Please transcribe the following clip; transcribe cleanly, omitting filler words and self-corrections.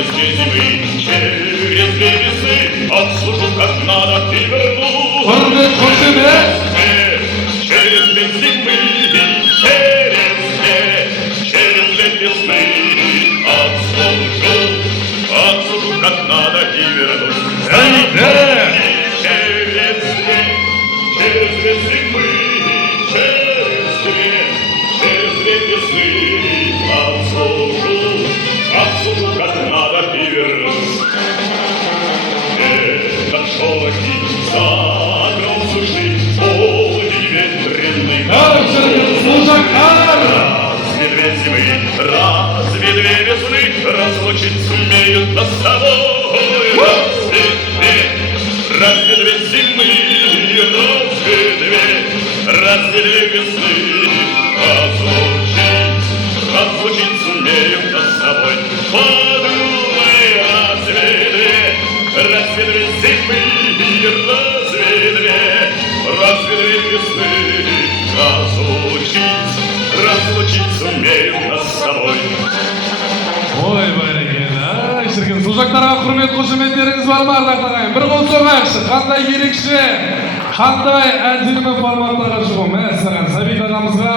через две зимы, через две весны отслужу как надо и вернусь. Hürmet Koçemet. Через две зимы, через две весны отслужу как надо и вернусь. Через две зимы, через две весны отслужу как надо и вернусь. Этот шорохи загром суши, полный ветреный. Разве две зимы, разве две весны разлучить сумеют нас с тобой? Разве две зимы, разве две весны разлучить сумеют нас с тобой? Подумай, разве две зимы, разве две весны разлучить сумеют нас с собой? Oy bayrakelar, shirkin suzaklarga hurmat qo'shimlaringiz bormi ardaqlarga? Bir qo'l so'raychi, qanday kerakchi, qanday ajrli formatlarga chiqib, men sizlarga Sabit akamizga